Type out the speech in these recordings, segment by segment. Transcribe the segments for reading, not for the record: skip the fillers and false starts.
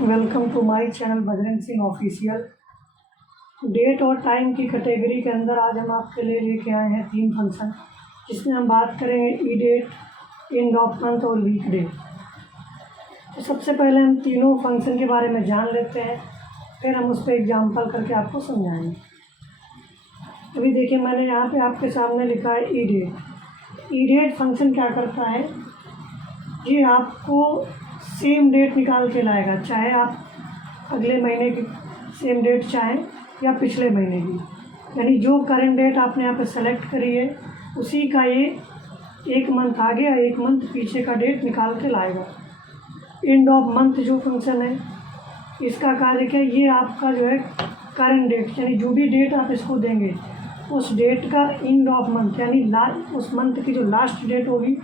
Welcome to my channel Bajrang Singh official. Date और time की category के अंदर आज हम आपके लिए लेके आए हैं 3 फंक्शन, जिसमें हम बात करेंगे ई डेट, एंड ऑफ मंथ और वीक डे। तो सबसे पहले हम तीनों फंक्शन के बारे में जान लेते हैं, फिर हम उस पर एग्जाम्पल करके आपको समझाएंगे। अभी देखिए, मैंने यहाँ पे आपके सामने लिखा है ई डेट। ई डेट फंक्शन क्या करता है, ये आपको सेम डेट निकाल के लाएगा, चाहे आप अगले महीने की सेम डेट चाहें या पिछले महीने की, यानी जो करंट डेट आपने यहाँ पे सेलेक्ट करी है उसी का ये एक मंथ आगे या एक मंथ पीछे का डेट निकाल के लाएगा। एंड ऑफ मंथ जो फंक्शन है, इसका कार्य क्या, ये आपका जो है करंट डेट, यानी जो भी डेट आप इसको देंगे उस डेट का एंड ऑफ मंथ, यानी उस मंथ की जो लास्ट डेट होगी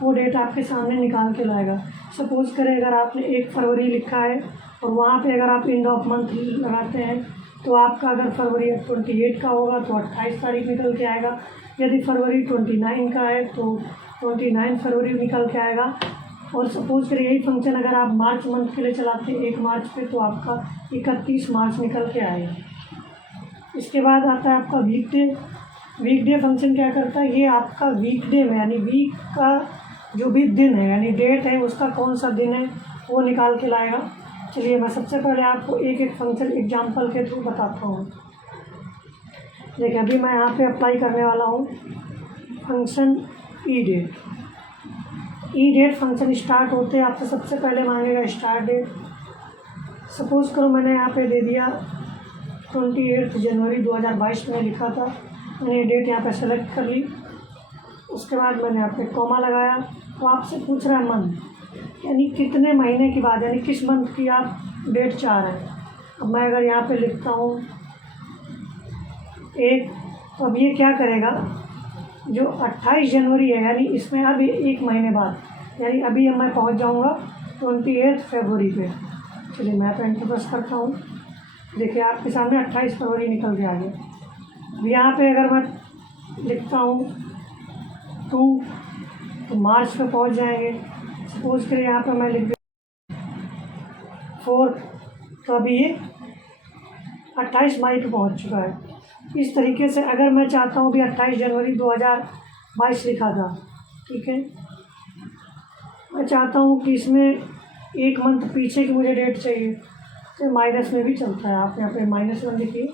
वो डेट आपके सामने निकाल के लाएगा। सपोज़ करें अगर आपने 1 फरवरी लिखा है और वहाँ पे अगर आप एंड ऑफ मंथ लगाते हैं तो आपका अगर फरवरी 28 का होगा तो 28 तारीख निकल के आएगा। यदि फरवरी 29 का है तो 29 फरवरी निकल के आएगा। और सपोज़ करें यही फंक्शन अगर आप मार्च मंथ के लिए चलाते हैं 1 मार्च पे, तो आपका 31 मार्च निकल के आएगा। इसके बाद आता है आपका weekday. Weekday function क्या करता है, ये आपका वीक डे में, यानी वीक का जो भी दिन है, यानी डेट है, उसका कौन सा दिन है वो निकाल के लाएगा। चलिए मैं सबसे पहले आपको एक एक फंक्शन एग्जांपल के थ्रू बताता हूँ। देखिए, अभी मैं यहाँ पे अप्लाई करने वाला हूँ फंक्शन ई डेट। ई डेट फंक्शन स्टार्ट होते आपसे सबसे पहले मांगेगा स्टार्ट डेट। सपोज़ करो मैंने यहाँ पे दे दिया 28 जनवरी 2022 में लिखा था, मैंने डेट यहाँ पे सेलेक्ट कर ली। उसके बाद मैंने यहाँ पे कॉमा लगाया, तो आपसे पूछ रहा है मंथ, यानी कितने महीने की बात, यानी किस मंथ की आप डेट चाह रहे हैं। अब मैं अगर यहाँ पे लिखता हूँ 1, तो अब ये क्या करेगा, जो 28 जनवरी है, यानी इसमें अब 1 महीने बाद, यानी अभी मैं पहुँच जाऊँगा 28 फरवरी पे। चलिए मैं यहाँ पे एंटर प्रेस करता हूँ। देखिए आपके सामने 28 फरवरी निकल के आ गया। अब यहाँ पे अगर मैं लिखता हूँ 2, तो मार्च पे पहुँच जाएंगे। सपोज़ करें यहाँ पे मैं लिख दिया 4, तो अभी ये 28 मई पे पहुँच चुका है। इस तरीके से अगर मैं चाहता हूँ भी 28 जनवरी 2022 लिखा था, ठीक है, मैं चाहता हूँ कि इसमें 1 मंथ पीछे की मुझे डेट चाहिए, तो माइनस में भी चलता है। आप यहाँ पे -1 लिखिए,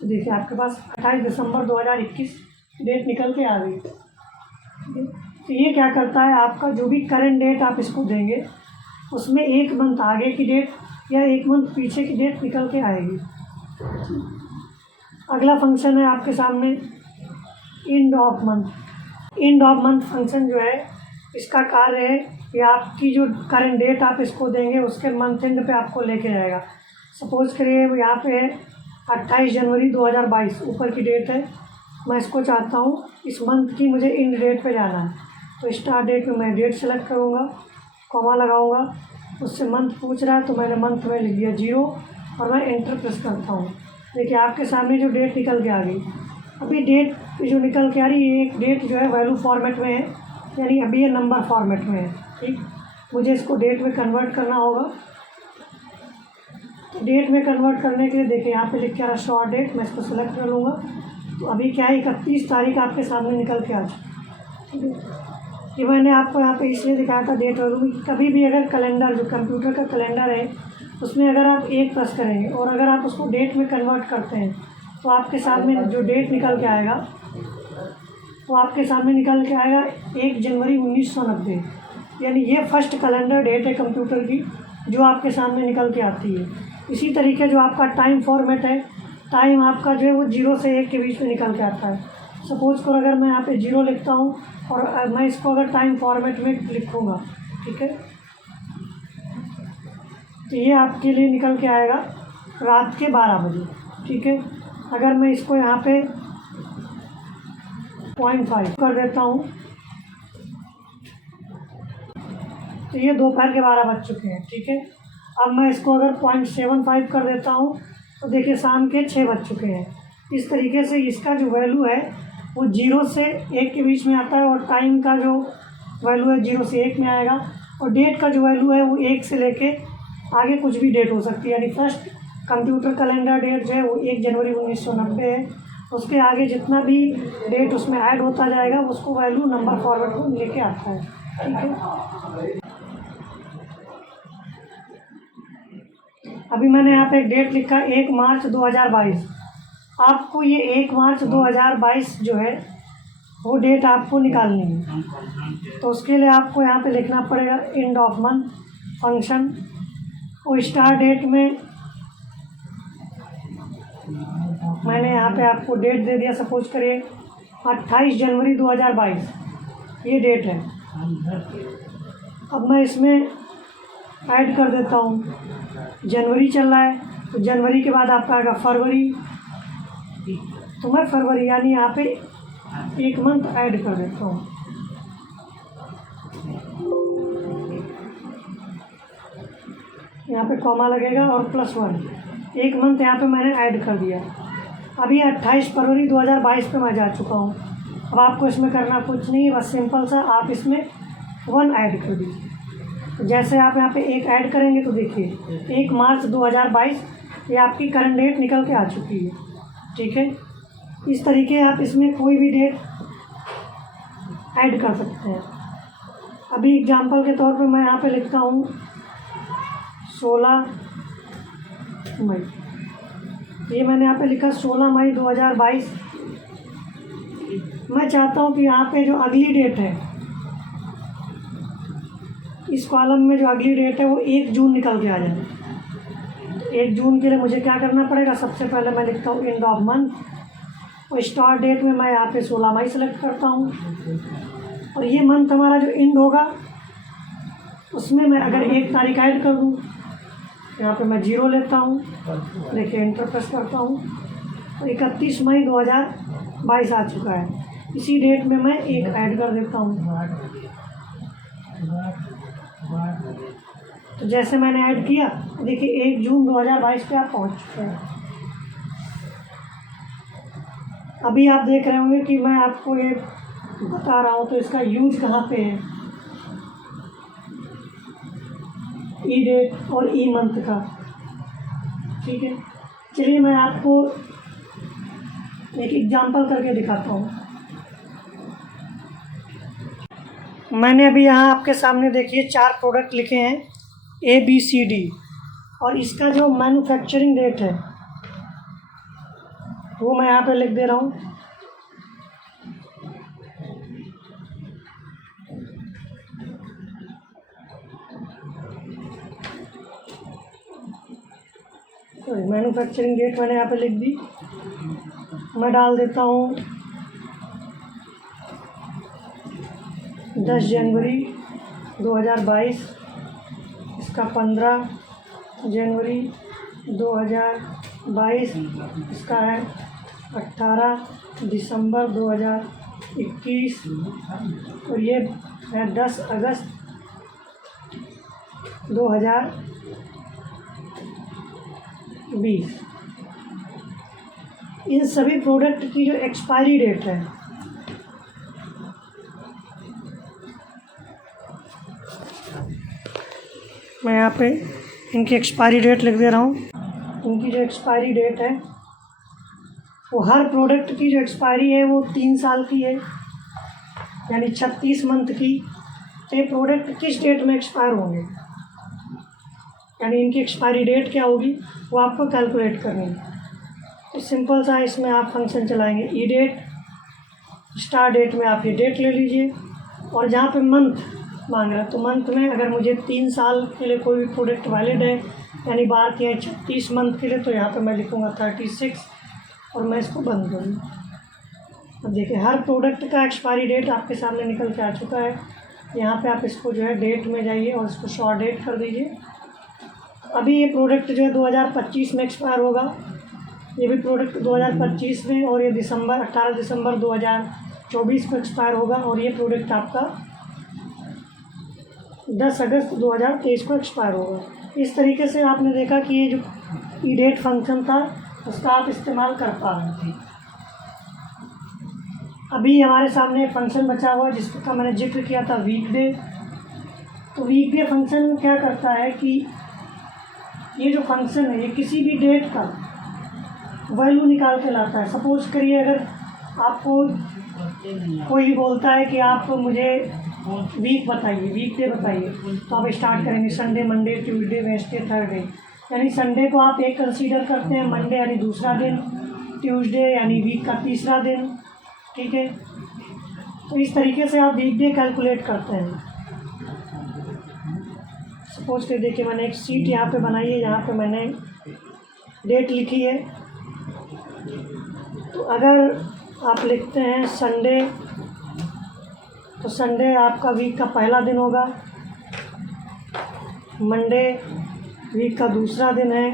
तो देखिए आपके पास 28 दिसंबर 2021 डेट निकल के आ गई। तो ये क्या करता है, आपका जो भी करंट डेट आप इसको देंगे उसमें 1 मंथ आगे की डेट या 1 मंथ पीछे की डेट निकल के आएगी। अगला फंक्शन है आपके सामने end of month. End of month function जो है, इसका कार्य है कि आपकी जो करंट डेट आप इसको देंगे उसके मंथ एंड पे आपको लेके जाएगा। सपोज़ करिए यहाँ पे है 28 जनवरी 2022 ऊपर की डेट है, मैं इसको चाहता हूँ इस मंथ की मुझे एंड डेट पे जाना है, तो स्टार्ट डेट में मैं डेट सेलेक्ट करूँगा, कॉमा लगाऊँगा, उससे मंथ पूछ रहा है तो मैंने मंथ में लिख दिया 0 और मैं एंटर प्रेस करता हूँ। देखिए आपके सामने जो डेट निकल के आ गई। अभी डेट जो निकल के आ रही है, एक डेट जो है वैल्यू फॉर्मेट में है, यानी अभी ये नंबर फॉर्मेट में है, ठीक। मुझे इसको डेट में कन्वर्ट करना होगा। तो डेट में कन्वर्ट करने के लिए देखिए यहाँ पे लिख के आ रहा शॉर्ट डेट, मैं इसको सेलेक्ट कर लूँगा। तो अभी क्या है, 31 तारीख आपके सामने निकल के आ चुकी, ठीक है। ये मैंने आपको यहाँ पे इसलिए दिखाया था डेट वैल्यू। कभी भी अगर कैलेंडर, जो कंप्यूटर का कैलेंडर है, उसमें अगर आप 1 प्रेस करेंगे और अगर आप उसको डेट में कन्वर्ट करते हैं तो आपके सामने जो डेट निकल के आएगा, तो आपके सामने निकल के आएगा 1 जनवरी 1990, यानी ये फर्स्ट कैलेंडर डेट है कंप्यूटर की जो आपके सामने निकल के आती है। इसी तरीके जो आपका टाइम फॉर्मेट है, टाइम आपका जो है वो 0 से 1 के बीच में निकल के आता है। सपोज़ करो अगर मैं यहाँ पे 0 लिखता हूँ और मैं इसको अगर टाइम फॉर्मेट में लिखूँगा, ठीक है, तो ये आपके लिए निकल के आएगा रात के 12 बजे, ठीक है। अगर मैं इसको यहाँ पे 0.5 कर देता हूँ तो ये दोपहर के 12 बज चुके हैं, ठीक है। अब मैं इसको अगर 0.75 कर देता हूँ तो देखिए शाम के 6 बज चुके हैं। इस तरीके से इसका जो वैल्यू है वो 0 से 1 के बीच में आता है, और टाइम का जो वैल्यू है 0 से 1 में आएगा, और डेट का जो वैल्यू है वो 1 से लेके आगे कुछ भी डेट हो सकती है। यानी फर्स्ट कंप्यूटर कैलेंडर डेट जो है वो 1 जनवरी 1990 है। उसके आगे जितना भी डेट उसमें ऐड होता जाएगा उसको वैल्यू नंबर फॉरवर्ड को लेके आता है। ठीक है, अभी मैंने यहाँ पे एक डेट लिखा 1 मार्च 2022। आपको ये 1 मार्च 2022 जो है वो डेट आपको निकालनी है। तो उसके लिए आपको यहाँ पे लिखना पड़ेगा एंड ऑफ मंथ फंक्शन। और स्टार्ट डेट में मैंने यहाँ पे आपको डेट दे दिया, सपोज करिए 28 जनवरी 2022 ये डेट है। अब मैं इसमें ऐड कर देता हूँ, जनवरी चल रहा है तो जनवरी के बाद आपका आएगा फरवरी, तो मैं फरवरी यानी यहाँ पे एक मंथ ऐड कर देता हूँ। यहाँ पे कॉमा लगेगा और +1 एक मंथ यहाँ पे मैंने ऐड कर दिया। अभी 28 फरवरी 2022 पे मैं जा चुका हूँ। अब आपको इसमें करना कुछ नहीं है, बस सिंपल सा आप इसमें 1 ऐड कर दीजिए। तो जैसे आप यहाँ पे 1 ऐड करेंगे तो देखिए 1 मार्च 2022 ये आपकी करंट डेट निकल के आ चुकी है। ठीक है, इस तरीके आप इसमें कोई भी डेट ऐड कर सकते हैं। अभी एग्जांपल के तौर पे मैं यहाँ पे लिखता हूँ 16 मई, ये मैंने यहाँ पे लिखा 16 मई 2022। मैं चाहता हूँ कि यहाँ पे जो अगली डेट है इस कॉलम में जो अगली डेट है वो 1 जून निकल के आ जाए। 1 जून के लिए मुझे क्या करना पड़ेगा, सबसे पहले मैं लिखता हूँ एंड ऑफ मंथ और स्टार्ट डेट में मैं यहाँ पे 16 मई सेलेक्ट करता हूँ। और ये मंथ हमारा जो एंड होगा उसमें मैं अगर 1 तारीख ऐड कर दूँ, यहाँ पे मैं 0 लेता हूँ, देखिए एंटर प्रेस करता हूँ तो 31 मई 2022 आ चुका है। इसी डेट में मैं 1 ऐड कर देता हूँ। तो जैसे मैंने ऐड किया देखिए 1 जून 2022 पे आप पहुँच चुके हैं। अभी आप देख रहे होंगे कि मैं आपको ये बता रहा हूँ तो इसका यूज कहाँ पे है, ई डेट और ई मंथ का। ठीक है, चलिए मैं आपको एक एग्जांपल करके दिखाता हूँ। मैंने अभी यहाँ आपके सामने देखिए 4 प्रोडक्ट लिखे हैं ABCD और इसका जो मैन्युफैक्चरिंग डेट है वो मैं यहाँ पे लिख दे रहा हूँ। मैन्युफैक्चरिंग डेट मैंने यहाँ पे लिख दी। मैं डाल देता हूँ 10 जनवरी 2022, इसका 15 जनवरी 2022, इसका है 18 दिसंबर 2021 और ये है 10 अगस्त 2020। इन सभी प्रोडक्ट की जो एक्सपायरी डेट है मैं यहाँ पे इनकी एक्सपायरी डेट लिख दे रहा हूँ। इनकी जो एक्सपायरी डेट है वो हर प्रोडक्ट की जो एक्सपायरी है वो 3 साल की है, यानी 36 मंथ की। तो ये प्रोडक्ट किस डेट में एक्सपायर होंगे, यानी इनकी एक्सपायरी डेट क्या होगी वो आपको कैलकुलेट करनी है। तो सिंपल सा इसमें आप फंक्शन चलाएंगे ई डेट, स्टार डेट में आप ये डेट ले लीजिए और जहाँ पे मंथ मांग रहा है तो मंथ में अगर मुझे 3 साल के लिए कोई भी प्रोडक्ट वैलिड है, यानी बात यह है 36 मंथ के लिए, तो यहाँ पे मैं लिखूँगा 36 और मैं इसको बंद करूँगा। अब देखिए हर प्रोडक्ट का एक्सपायरी डेट आपके सामने निकल के आ चुका है। यहाँ पे आप इसको जो है डेट में जाइए और इसको शॉर्ट डेट कर दीजिए। अभी ये प्रोडक्ट जो है 2025 में एक्सपायर होगा, ये भी प्रोडक्ट 2025 में, और ये 18 दिसंबर 2024 को एक्सपायर होगा और ये प्रोडक्ट आपका 10 अगस्त 2023 को एक्सपायर होगा। इस तरीके से आपने देखा कि ये जो ई डेट फंक्शन था उसका आप इस्तेमाल कर पा रहे थे। अभी हमारे सामने एक फंक्शन बचा हुआ है जिसका मैंने जिक्र किया था वीकडे। तो वीकडे फंक्शन क्या करता है कि ये जो फंक्शन है ये किसी भी डेट का वैल्यू निकाल के लाता है। सपोज करिए अगर आपको कोई बोलता है कि आप मुझे वीक बताइए, वीकडे बताइए, तो आप स्टार्ट करेंगे Sunday, Monday, Tuesday, Wednesday, Thursday. यानी संडे को आप एक कंसीडर करते हैं, मंडे यानी दूसरा दिन, ट्यूसडे यानी वीक का तीसरा दिन, ठीक है। तो इस तरीके से आप वीकडे कैलकुलेट करते हैं। सपोज कर देखिए मैंने एक शीट यहाँ पे बनाई है, यहाँ पे मैंने डेट लिखी है। तो अगर आप लिखते हैं संडे, तो संडे आपका वीक का पहला दिन होगा, मंडे वीक का दूसरा दिन है,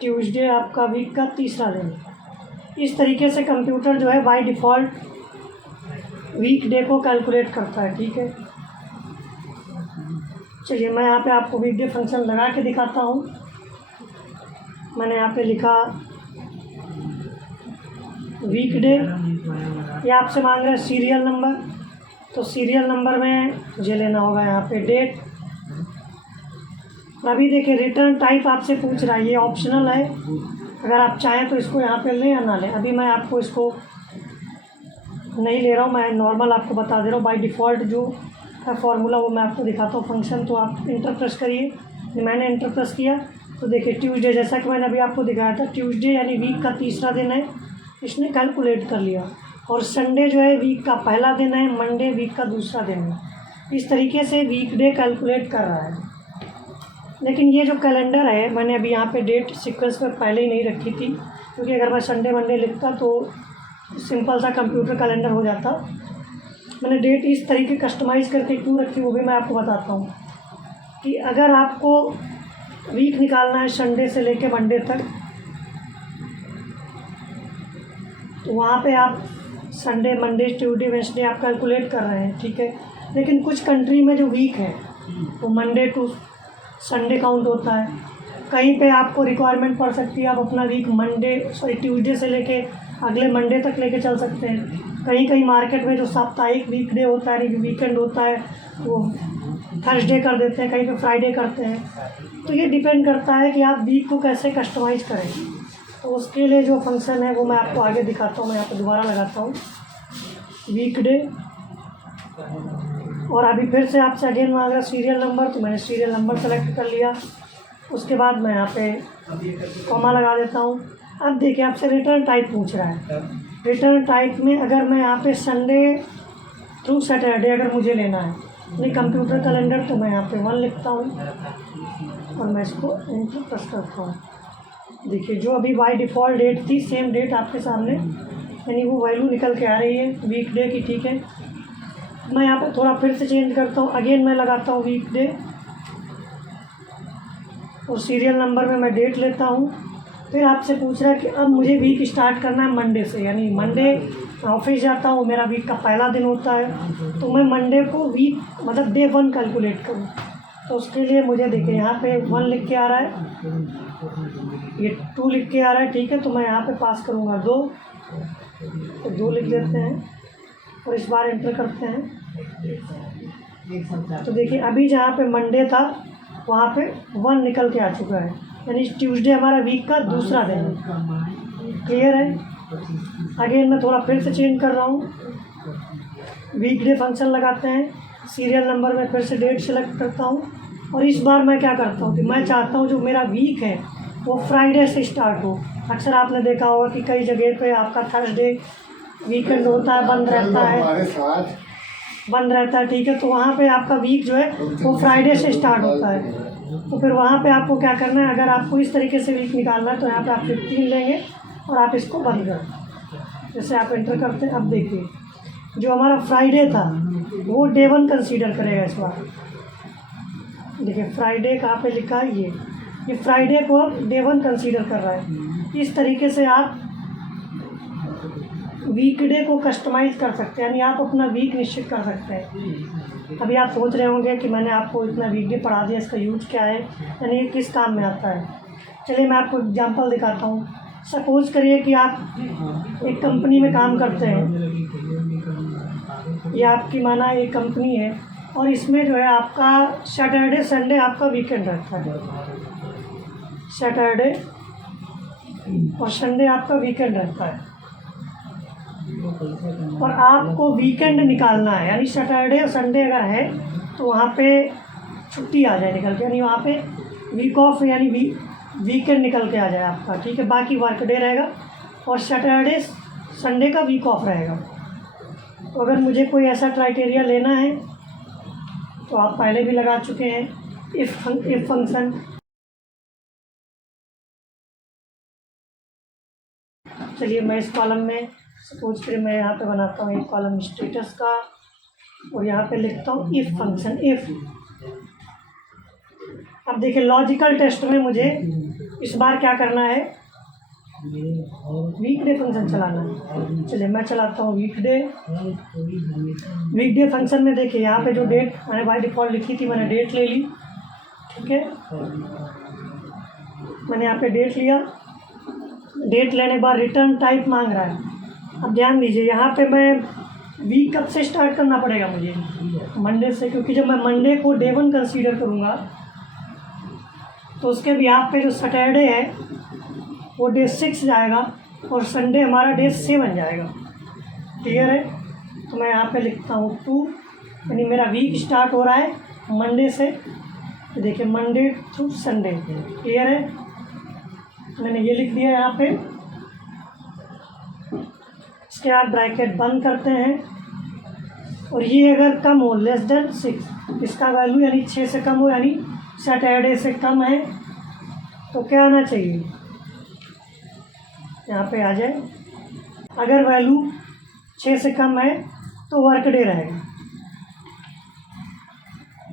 ट्यूसडे आपका वीक का तीसरा दिन है। इस तरीके से कंप्यूटर जो है बाय डिफ़ॉल्ट वीकडे को कैलकुलेट करता है, ठीक है। चलिए मैं यहाँ पे आपको वीकडे फंक्शन लगा के दिखाता हूँ। मैंने यहाँ पे लिखा वीकडे, ये आपसे मांग रहा है सीरियल नंबर, तो सीरियल नंबर में मुझे लेना होगा यहाँ पे डेट। अभी देखिए रिटर्न टाइप आपसे पूछ रहा है, ये ऑप्शनल है, अगर आप चाहें तो इसको यहाँ पे लें या ना लें। अभी मैं आपको इसको नहीं ले रहा हूँ, मैं नॉर्मल आपको बता दे रहा हूँ। बाय डिफ़ॉल्ट जो है फार्मूला वो मैं आपको दिखाता हूँ फंक्शन। तो आप इंटर प्रेस करिए, मैंने इंटर प्रेस किया तो देखिए ट्यूसडे, जैसा कि मैंने अभी आपको दिखाया था, ट्यूसडे यानी वीक का तीसरा दिन है, इसने कैलकुलेट कर लिया। और संडे जो है वीक का पहला दिन है, मंडे वीक का दूसरा दिन है। इस तरीके से वीकडे कैलकुलेट कर रहा है। लेकिन ये जो कैलेंडर है, मैंने अभी यहाँ पे डेट सीक्वेंस में पहले ही नहीं रखी थी, क्योंकि अगर मैं संडे मंडे लिखता तो सिंपल सा कंप्यूटर कैलेंडर हो जाता। मैंने डेट इस तरीके कस्टमाइज़ करके क्यों रखी वो भी मैं आपको बताता हूँ। कि अगर आपको वीक निकालना है संडे से लेके मंडे तक, तो वहाँ पे आप संडे, मंडे, ट्यूसडे, वेडनेसडे आप कैलकुलेट कर रहे हैं, ठीक है। लेकिन कुछ कंट्री में जो वीक है वो मंडे टू संडे काउंट होता है। कहीं पे आपको रिक्वायरमेंट पड़ सकती है, आप अपना वीक ट्यूसडे से लेके अगले मंडे तक लेके चल सकते हैं। कहीं कहीं मार्केट में जो साप्ताहिक वीकडे होता है, वीकेंड होता है, वो थर्सडे कर देते हैं, कहीं पे फ्राइडे करते हैं। तो ये डिपेंड करता है कि आप वीक को कैसे कस्टमाइज़ करें। तो उसके लिए जो फंक्शन है वो मैं आपको आगे दिखाता हूँ। मैं यहाँ पे दोबारा लगाता हूँ वीकडे, और अभी फिर से आपसे अगेन मांग रहा सीरियल नंबर, तो मैंने सीरियल नंबर सेलेक्ट कर लिया। उसके बाद मैं यहाँ पे कॉमा लगा देता हूँ। अब देखिए आपसे रिटर्न टाइप पूछ रहा है। रिटर्न टाइप में अगर मैं यहाँ पे संडे थ्रू सैटरडे अगर मुझे लेना है नहीं कंप्यूटर कैलेंडर, तो मैं यहाँ पे 1 लिखता हूँ और मैं इसको एंटर प्रेस करता हूँ। देखिए जो अभी बाय डिफ़ॉल्ट डेट थी, सेम डेट आपके सामने, यानी वो वैल्यू निकल के आ रही है वीकडे की, ठीक है। मैं यहाँ पे थोड़ा फिर से चेंज करता हूँ, अगेन मैं लगाता हूँ वीकडे और सीरियल नंबर में मैं डेट लेता हूँ। फिर आपसे पूछ रहा है कि अब मुझे वीक स्टार्ट करना है मंडे से, यानी मंडे ऑफिस जाता हूँ, मेरा वीक का पहला दिन होता है, तो मैं मंडे को वीक मतलब डे 1 कैलकुलेट करूँ। तो उसके लिए मुझे देखिए यहाँ पे 1 लिख के आ रहा है, ये 2 लिख के आ रहा है, ठीक है। तो मैं यहाँ पे पास करूँगा 2, तो 2 लिख देते हैं और इस बार एंटर करते हैं। तो देखिए अभी जहाँ पे मंडे था वहाँ पे 1 निकल के आ चुका है, यानी ट्यूसडे हमारा वीक का दूसरा दिन है। क्लियर है। अगेन मैं थोड़ा फिर से चेंज कर रहा हूँ, वीकडे फंक्शन लगाते हैं, सीरियल नंबर में फिर से डेट सेलेक्ट करता हूँ। और इस बार मैं क्या करता हूँ कि मैं चाहता हूँ जो मेरा वीक है वो फ्राइडे से स्टार्ट हो। अक्सर आपने देखा होगा कि कई जगह पे आपका थर्सडे वीकेंड होता है, बंद रहता है, ठीक है। तो वहाँ पे आपका वीक जो है वो फ्राइडे से स्टार्ट होता है। तो फिर वहाँ पे आपको क्या करना है, अगर आपको इस तरीके से वीक निकालना है तो यहाँ पे आप 15 लेंगे और आप इसको बंद कर, जैसे आप एंटर करते हैं। अब देखिए जो हमारा फ्राइडे था वो डे 1 कंसीडर करेगा इस बार। देखिए फ्राइडे कहाँ पे लिखा है, ये फ्राइडे को अब डे 1 कंसीडर कर रहा है। इस तरीके से आप वीकडे को कस्टमाइज़ कर सकते हैं, यानी आप अपना वीक निश्चित कर सकते हैं। अभी आप सोच रहे होंगे कि मैंने आपको इतना वीकडे पढ़ा दिया, इसका यूज़ क्या है, यानी ये किस काम में आता है। चलिए मैं आपको एग्जांपल दिखाता हूँ। सपोज़ करिए कि आप एक कंपनी में काम करते हैं, या आपकी माना एक कंपनी है, और इसमें जो है आपका सैटरडे संडे आपका वीकेंड रहता है, सैटरडे और संडे आपका वीकेंड रहता है। और आपको वीकेंड निकालना है, यानी सैटरडे और संडे अगर है तो वहाँ पे छुट्टी आ जाए निकल के, यानी वहाँ पे वीक ऑफ यानी वीकेंड निकल के आ जाए आपका, ठीक है। बाकी वर्क डे रहेगा और सैटरडे संडे का वीक ऑफ रहेगा। तो अगर मुझे कोई ऐसा क्राइटेरिया लेना है तो आप पहले भी लगा चुके हैं इफ़ फंक्शन। चलिए मैं इस कॉलम में सपोज करिए मैं यहाँ पे बनाता हूँ एक कॉलम स्टेटस का और यहाँ पे लिखता हूँ इफ़ फंक्शन इफ़। अब देखिए लॉजिकल टेस्ट में मुझे इस बार क्या करना है, वीकडे फंक्शन चलाना है। चलिए मैं चलाता हूँ वीकडे फंक्शन में। देखिए यहाँ पे जो डेट मैंने बाय डिफ़ॉल्ट लिखी थी, मैंने डेट ले ली, ठीक है। मैंने यहाँ पे डेट लिया, डेट लेने के बाद रिटर्न टाइप मांग रहा है। अब ध्यान दीजिए यहाँ पे मैं वीक कब से स्टार्ट करना पड़ेगा मुझे, मंडे से, क्योंकि जब मैं मंडे को डे 1 कंसीडर करूँगा तो उसके बिहाफ पे जो सैटरडे है वो डे 6 जाएगा और संडे हमारा डे 7 जाएगा। क्लियर है? तो मैं यहाँ पे लिखता हूँ 2, यानी मेरा वीक स्टार्ट हो रहा है मंडे से। तो देखिए मंडे टू संडे। क्लियर है? मैंने ये लिख दिया यहाँ पे। इसके बाद ब्रैकेट बंद करते हैं और ये अगर कम हो लेस देन 6, इसका वैल्यू यानी 6 से कम हो, यानी सैटरडे से कम है, तो क्या आना चाहिए, यहाँ पे आ जाए। अगर वैल्यू 6 से कम है तो वर्क डे रहेगा,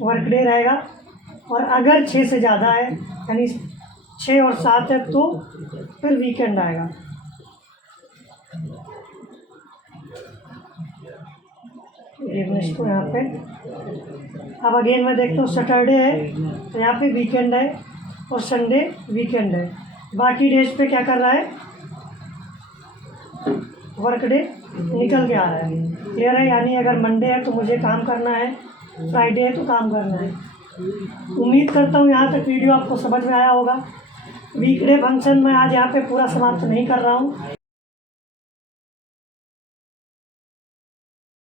वर्क डे रहेगा। और अगर 6 से ज़्यादा है यानी 6 और 7 है तो फिर वीकेंड आएगा। इसको यहाँ पे अब अगेन मैं देखता हूँ सैटरडे है तो यहाँ पे वीकेंड है और संडे वीकेंड है। बाकी डेज पे क्या कर रहा है, वर्क डे निकल के आ रहा है। क्लियर है? यानी अगर मंडे है तो मुझे काम करना है, फ्राइडे है तो काम करना है। उम्मीद करता हूँ यहाँ तक वीडियो आपको समझ में आया होगा। वीकडे फंक्शन मैं आज यहाँ पे पूरा समाप्त नहीं कर रहा हूँ।